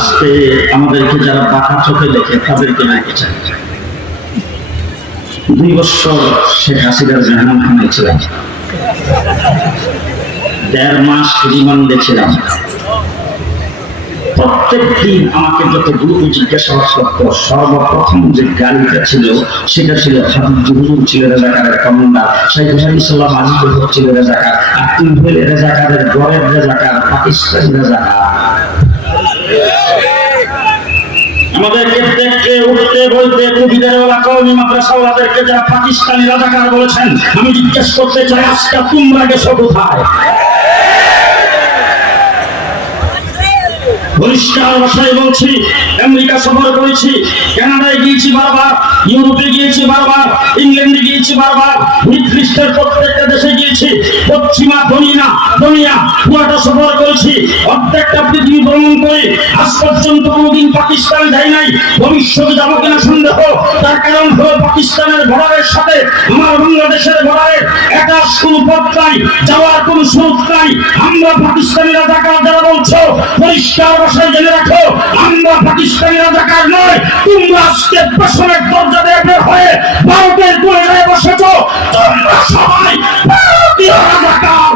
আজকে আমাদেরকে যারা পাকা চোখে দেখে তাদেরকে রেখেছেন। 2 বছর শেখ হাসিনার মেহমানখানায় ছিলাম, 1.5 মাস রিমান্ডে ছিলাম। প্রত্যেক দিন আমাকে যতগুলো জিজ্ঞাসাবাদ করতো, সর্বপ্রথম যে গালিটা ছিল সেটা ছিল হাবিব হুজুর ছিল রাজাকারের কমান্ডার, শাইখ সাল্লাল্লাহু আলাইহি ওয়াসাল্লাম ছিল রাজাকার, আর তুই হলে রাজাকারের ঘরের রাজাকার, পাকিস্তানি রাজাকার। আমাদেরকে দেখতে উঠতে বলতে কবিদেরওয়ালা কওমি মাদ্রাসাওয়ালাদেরকে যারা পাকিস্তানি রাজাকার বলেছেন, আমি জিজ্ঞেস করতে চাই আজকে তোমরা গেছো কোথায়? পরিষ্কার ভাষায় বলছি, আমেরিকা সফর করেছি, কানাডায় গিয়েছি বারবার, ইউরোপে গিয়েছি বারবার, ইংল্যান্ডে গিয়েছি বারবার, বিশ্বের প্রত্যেকটা দেশে গিয়েছি, পশ্চিমা দুনিয়া পুরোটা সফর করেছি, অর্ধেকটা পৃথিবী ভ্রমণ করে আজ পর্যন্ত কোনোদিন পাকিস্তান যাই নাই। ভবিষ্যতে যাবো কিনা সন্দেহ। তার কারণ হলো পাকিস্তানের বর্ডারের সাথে আমার বাংলাদেশের বর্ডারের একাশ কোনো পথ নাই, যাওয়ার কোনো স্রোত নাই। আমরা পাকিস্তানি রাজাকার যারা বলছো, পরিষ্কার ভাষায় জেনে রাখো, আমরা পাকিস্তানি রাজাকার নয়। তোমরা আজকে পেছনের দরজা দিয়ে বের হয়ে ভারতের কোলে যায় বসেছ, তোমরা সবাই ভারতীয় রাজাকার।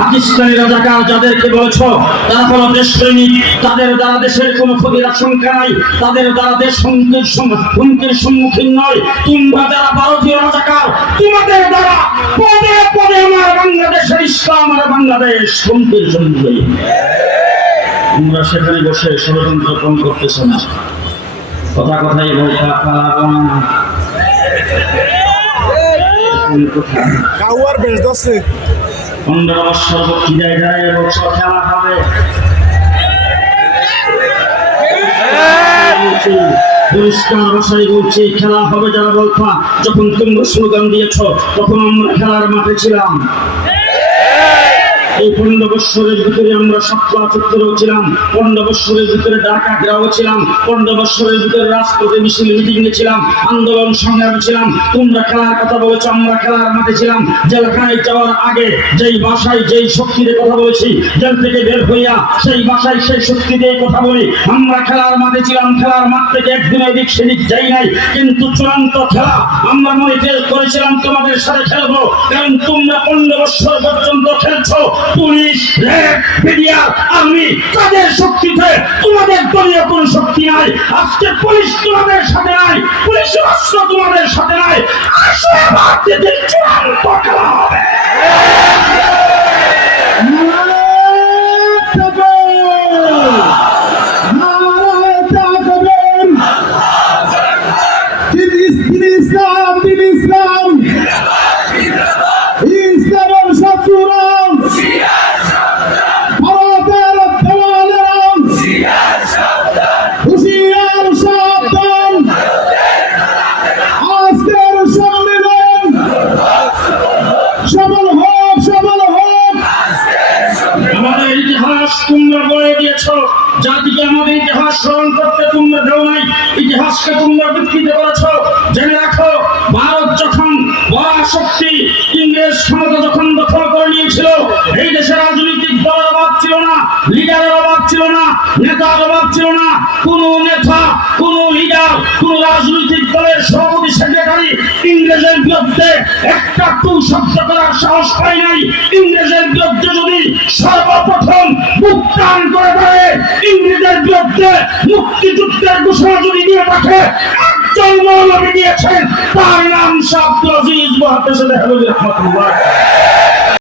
পাকিস্তানি রাজাকার যাদেরকে বলেছ তারা কোন দেশপ্রেমিক, তাদের দ্বারা দেশের কোন ক্ষতির আশঙ্কা নাই, তাদের দ্বারা দেশ হুমকির সম্মুখীন নয়। তোমরা যারা ভারতীয় রাজাকার, তোমাদের দ্বারা পদে পদে আমার বাংলাদেশের ইসলাম আর বাংলাদেশ হুমকির সম্মুখীন। তোমরা সেখানে বসে ষড়যন্ত্র কম করতেছ না, কথাই বলতে পারবো না। কাউয়ার বেশ দছে 15 বছর কি জায়গায় এবছর খেলা হবে। পরিষ্কার ভাষায় বলছি, খেলা হবে যারা বলতা, যখন তোমরা স্লোগান দিয়েছ তখন আমরা খেলার মাঠে ছিলাম। এই 15 বছরের ভিতরে আমরা সাতলা চত্বরেও ছিলাম, 15 বছরের ভিতরে ঢাকা গ্রাও ছিলাম, 15 বছরের ভিতরে রাজপথে মিছিল মিটিংয়ে ছিলাম, আন্দোলন সংগ্রামে ছিলাম। তোমরা খেলার কথা বলেছ, আমরা খেলার মাঠে ছিলাম। জেলখানায় যাওয়ার আগে যেই ভাষায় যেই শক্তির কথা বলেছি, জেল থেকে বের হইয়া সেই ভাষায় সেই শক্তি দিয়ে কথা বলি। আমরা খেলার মাঠে ছিলাম, খেলার মাঠ থেকে একদিন এদিক সেদিক যাই নাই, কিন্তু চূড়ান্ত খেলা আমরা মনে করেছিলাম তোমাদের সাথে খেলবো, কারণ তোমরা 15 বছর পর্যন্ত খেলছো। পুলিশ, র্যাব, মিডিয়া, আর্মি, তাদের শক্তিতে তোমাদের দলীয় কোন শক্তি নাই। আজকে পুলিশ তোমাদের সাথে নাই, পুলিশের অস্ত্র তোমাদের সাথে নাই। আসো এবার দিদির চূড়ান্ত খেলা হবে। তোমরা বলে দিয়েছ, জাতিকে আমাদের ইতিহাস স্মরণ করতে তোমরা দেও নাই, ইতিহাসকে তোমরা বিকৃত করেছ। জেনে রাখো, ভারত যখন বড় শক্তি ইংরেজ ক্ষমতা যখন দখল করে নিয়েছিল, এই দেশে রাজনৈতিক দলের অভাব ছিল না, লিডারের অভাব ছিল না, নেতার অভাব ছিল না। কোন নেতা, কোন লিডার, কোন রাজনৈতিক দলের সভাপতি সেক্রেটারি ইংরেজের বিরুদ্ধে একটা টু শব্দ করার সাহস পায় নাই। ইংরেজের বিরুদ্ধে যদি সর্বপ্রথম বুক টান করে দেয়, ইংরেজের বিরুদ্ধে মুক্তিযুদ্ধের ঘোষণা যদি দিয়ে থাকে, একজন মৌলবী দিয়েছেন, তার নাম শাহ আব্দুল আজিজ মুহাদ্দিস রহমাতুল্লাহ।